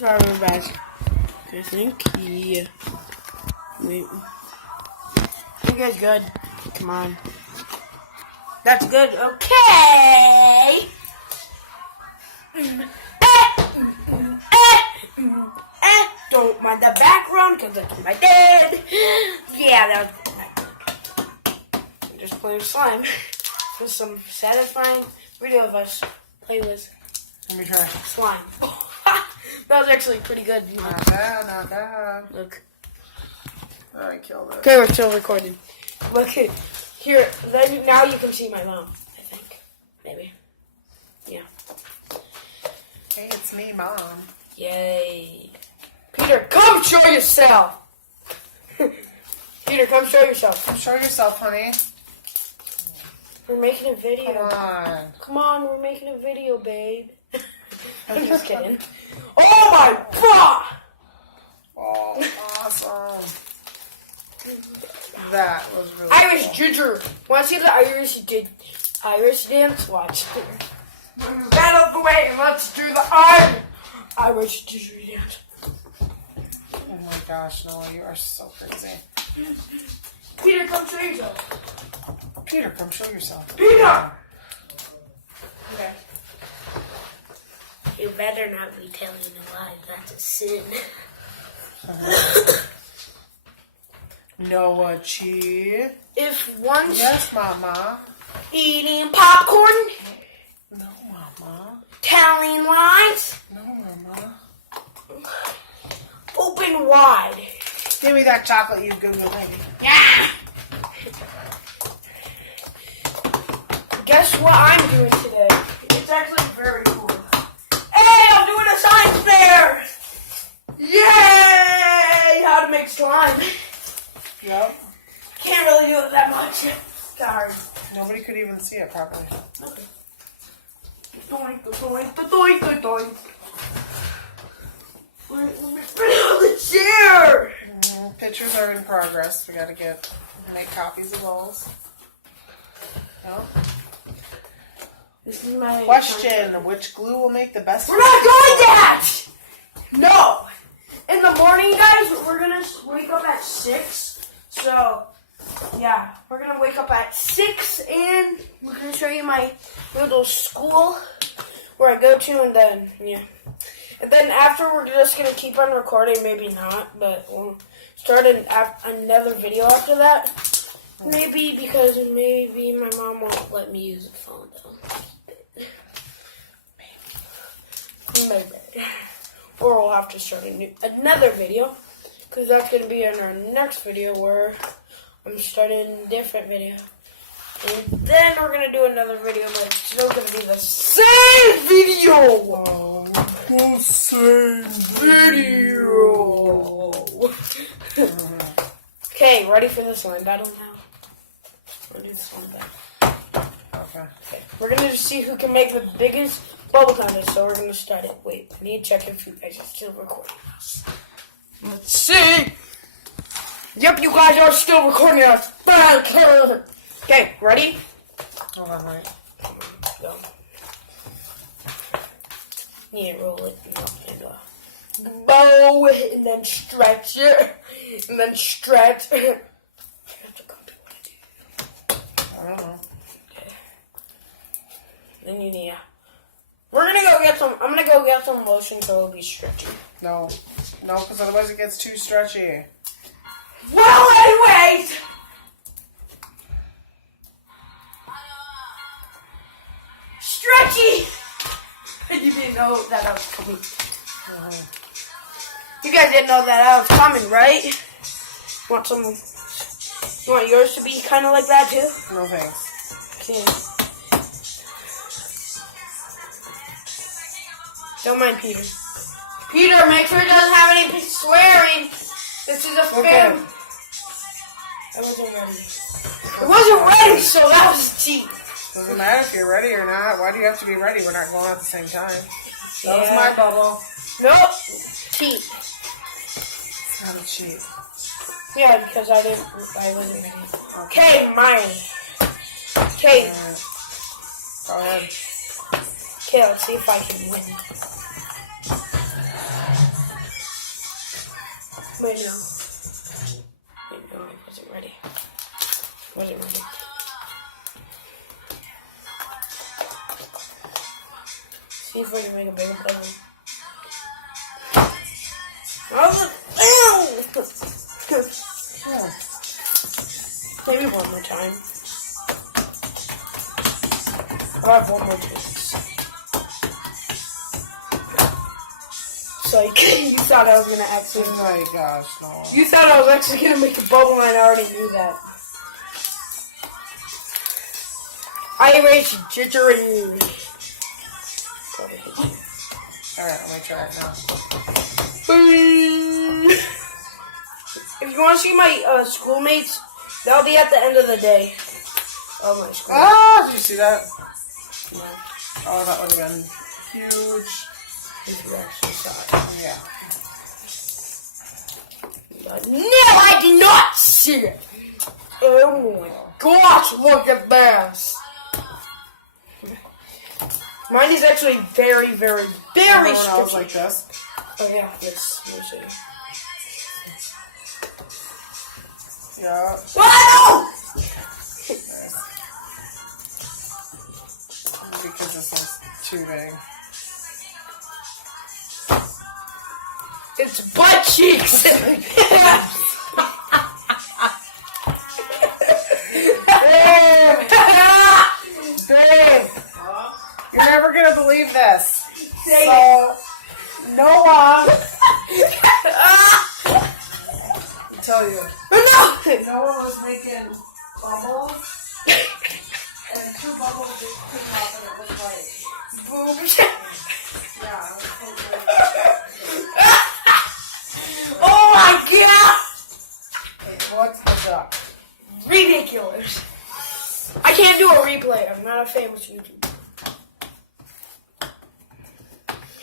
Sorry, we're back. Okay, thank you. Wait. You guys good? Come on. That's good. Okay. Don't mind the background because that's my dad. Yeah, that was my dad. I'm just playing with slime. With some satisfying video of us playing with Let me try. slime. That was actually pretty good. Not bad, not bad. Look. I killed it. Okay, we're still recording. Look here. Then now you can see my mom. I think, maybe. Yeah. Hey, it's me, Mom. Yay. Peter, come show yourself. Peter, come show yourself. Come show yourself, honey. We're making a video. Come on. Come on, we're making a video, babe. I'm just kidding. Oh my god! Oh, awesome. That was really Irish cool. ginger. Want to see the Irish dance? Watch. Move that out the way and let's do the Irish ginger dance. Oh my gosh, Noah, you are so crazy. Peter, come show yourself. Peter, come show yourself. Peter! Okay. You better not be telling a lie. That's a sin. Noah Chi. If once Yes, Mama. eating popcorn, No, Mama. telling lies, No, Mama. open wide. Give me that chocolate, you good little baby. Yeah! Guess what I'm doing today? It's actually very cool. Hey, I'm doing a science fair! Yay! How to make slime. Yep. Can't really do it that much. Sorry. Nobody could even see it properly. Okay. Doink, doink, doink, doink, doink. Let me put it on the chair! Pictures are in progress. We gotta make copies of those. No? This is my Question: which glue will make the best? We're not doing that! No! In the morning, guys, we're gonna wake up at 6. So, yeah, we're gonna wake up at 6 and we're gonna show you my little school where I go to, and then, yeah. And then after, we're just gonna keep on recording, maybe not, but we'll start another video after that. Maybe because maybe my mom won't let me use the phone though. Maybe. Or we'll have to start another video, because that's going to be in our next video where I'm starting a different video. And then we're going to do another video, but it's still going to be the same video! Oh, the same Video! Okay, ready for this one? Battle now. We'll do this one back. Okay. Okay, we're going to just see who can make the biggest bubble contest, so we're going to start it. Wait, I need to check if you guys are still recording us. Let's see! Yep, you guys are still recording us. Okay, ready? Hold on, wait. Come on, go. Need to roll it and bow it, and then stretch it, and then stretch. You have to come to what I do. I don't know. Okay. Then you need. We're gonna go get some. I'm gonna go get some lotion so it'll be stretchy. No, because otherwise it gets too stretchy. Well, anyways. Stretchy. You didn't know that I was coming. You guys didn't know that I was coming, right? Want some? You want yours to be kind of like that too? No thanks. Okay. Don't mind Peter. Peter, make sure it doesn't have any swearing. This is a film. I wasn't ready. It wasn't ready, so that was cheap. Doesn't matter if you're ready or not. Why do you have to be ready? We're not going at the same time. That was Yeah. my bubble. Nope. Cheap. It's not a cheat. Yeah, because I wasn't ready. Okay, mine. Okay. Go ahead. Okay, let's see if I can win. Wait, no. Wait, no, I wasn't ready. Wasn't ready. See if we can make a bigger bubble. Maybe one more time. I'll have one more chance. So you thought I was gonna actually. Oh my gosh, no. You thought I was actually gonna make a bubble, and I already knew that. I erased Ginger and you. Alright, let me try it now. If you want to see my schoolmates, that'll be at the end of the day. Oh my school. Ah, did you see that? No, Oh, that would have been huge. if you actually saw it. Yeah. No, I did not see it. Oh my gosh, look at this. Mine is actually very, very, very Everyone else sticky. like this. Oh yeah, let's see. Yeah. Wow! Nice. Because this one's too big. It's butt cheeks. Babe! You're never gonna believe this. Say So, Noah, I'll tell you. No! Noah was making bubbles, and 2 bubbles just came off, and it was like, Boobs. yeah, it was so good. Oh my god! Like, what's the duck? Ridiculous. I can't do a replay. I'm not a famous YouTuber.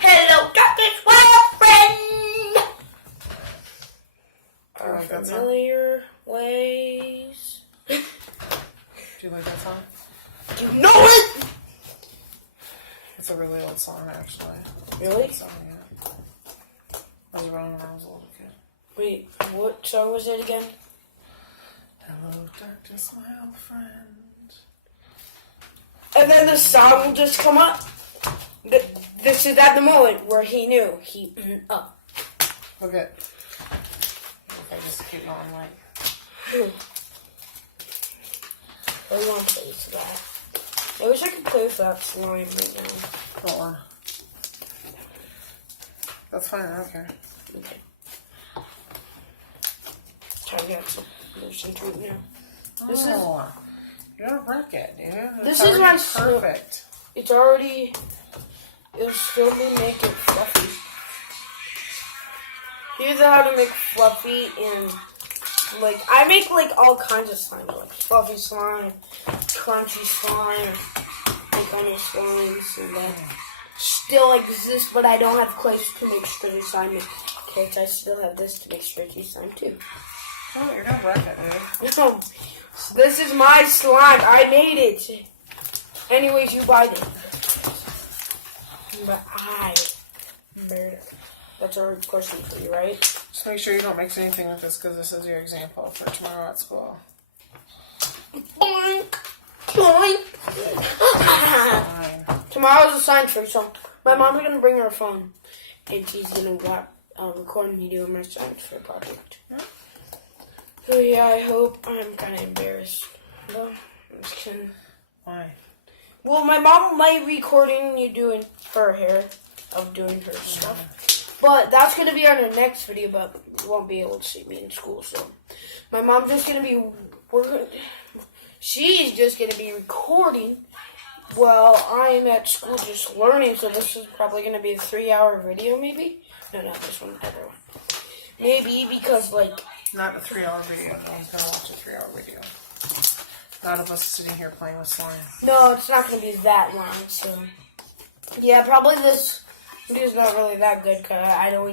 Hello, darkest wild friend. Do you like that song? Familiar ways. Do you like that song? You know it. It's a really old song, actually. Really? Song, yeah. I was around when I was a little kid. Wait, what song was it again? Hello, darkness, my old friend. And then the song will just come up. This is at the moment where he knew. He up. Look at. If I just keep going like. I want to play with that. I wish I could play with that slime right now. Go on. That's fine, I don't care. Okay. Try to get some motion to it now. This is you're gonna wreck it, dude. This It's is my already perfect. It's already. It'll still be making fluffy. Here's how to make fluffy and like I make like all kinds of slime, like fluffy slime, crunchy slime, like kind of slimes and that still exist, but I don't have clays to make stretchy slime. Okay, I still have this to make stretchy slime too. Oh, you're gonna wreck it, dude. So this is my slime. I made it. Anyways, you buy it. But I murder. That's our question for you, right? Just make sure you don't mix anything with this because this is your example for tomorrow at school. Boink, boink. Fine. Tomorrow's a science fair, so my mom's gonna bring her phone, and she's gonna record me doing my science fair project. Huh? So yeah, I hope I'm kind of embarrassed. No, I'm just kidding. Why? Well, my mom might recording you doing her hair, of doing her stuff. But that's going to be on her next video, but you won't be able to see me in school. So my mom's just going to be, she's just going to be recording while I'm at school just learning. So this is probably going to be a 3-hour video, maybe? No, not this one, other one. Maybe because, like... Not a 3-hour video. No one's gonna watch a 3-hour video. Not of us sitting here playing with slime. No, it's not going to be that long, so... Yeah, probably this video's not really that good, because I don't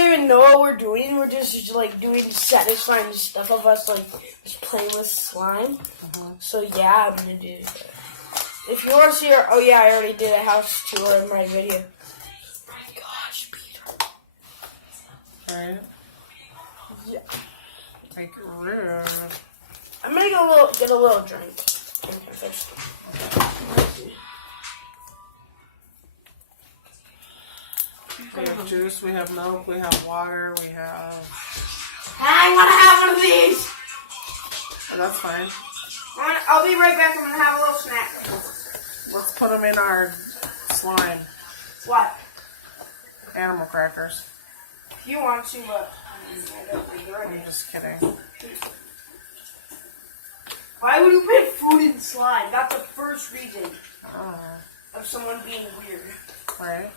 even know what we're doing. We're just like, doing satisfying stuff of us, like, just playing with slime. So, yeah, I'm going to do that. If you want to see her... Oh, yeah, I already did a house tour in my video. Oh, my gosh, Peter. Alright. Yeah. Like rude. I'm gonna get a little drink. We have juice, we have milk, we have water, we have... I want to have one of these. Oh, that's fine. I'll be right back. I'm gonna have a little snack. Let's put them in our slime. What? Animal crackers. If you want to, but I don't think you're I'm ready. just kidding. Why would you put food in slime? That's the first reason Oh, of someone being weird. right?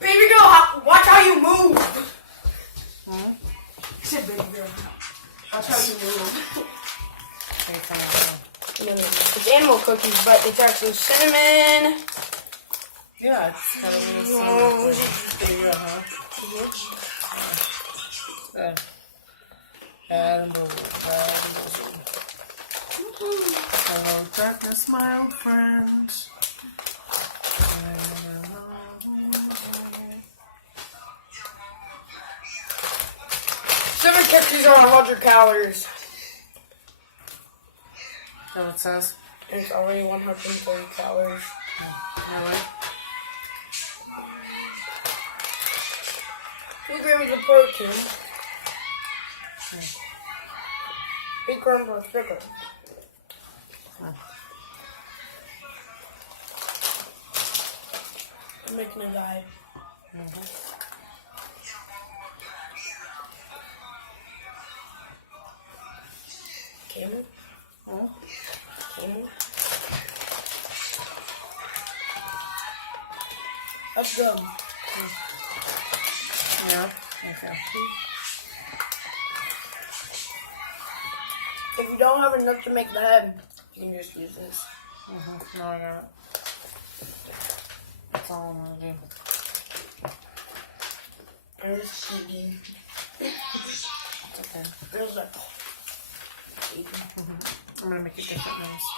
Baby girl, watch how you move. Hmm? I said baby girl. Watch how you move. It's animal cookies, but it's actually cinnamon. Yeah, it's kind of pretty good, huh? Good. Animal. Hello, darkness, my old friend. Cinnamon cookies are 100 calories. So it says. And it's already 130 calories. Really? 2 grams of protein. 8 grams of sugar. I'm making a diet. Camel? Oh. Camel? That's good. Yeah. Okay. If you don't have enough to make the head, you can just use this. No, I got it. That's all I'm gonna do. I'm just eating. Okay. Feels like I'm gonna make a different noise.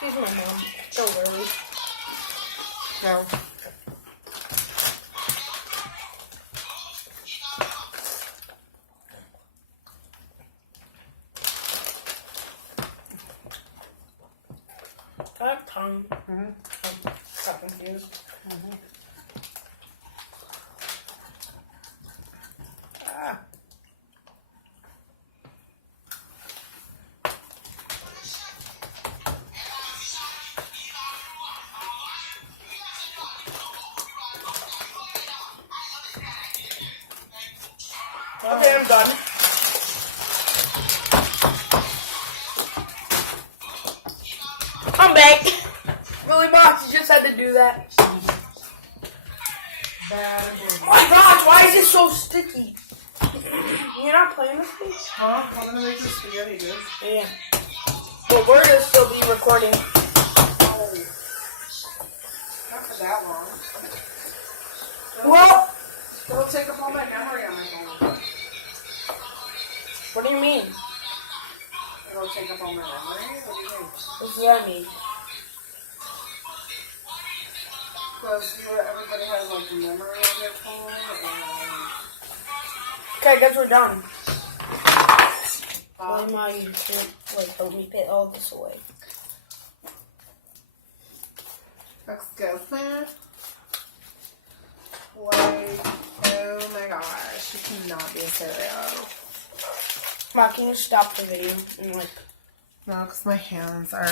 she's my mom. Don't worry. Go. I have tongue. Mm-hmm. Got confused. Ah. Okay, I'm done. I'm back. Billy Box, you just had to do that. Oh my gosh, why is it so sticky? You're not playing with me? Huh? I'm gonna make this spaghetti, dude. Yeah. But we're gonna still be recording. Oh. Not for that long. Well, It'll take up all my memory on my phone. what do you mean? It'll take up all my memory? What do you mean? What does that mean? Because everybody has like memory on their phone and... Okay, I guess we're done. Why am I help me put all this away? Excuse me? Like, oh my gosh, you cannot be a cereal. Come on, can you stop the video and No, because my hands are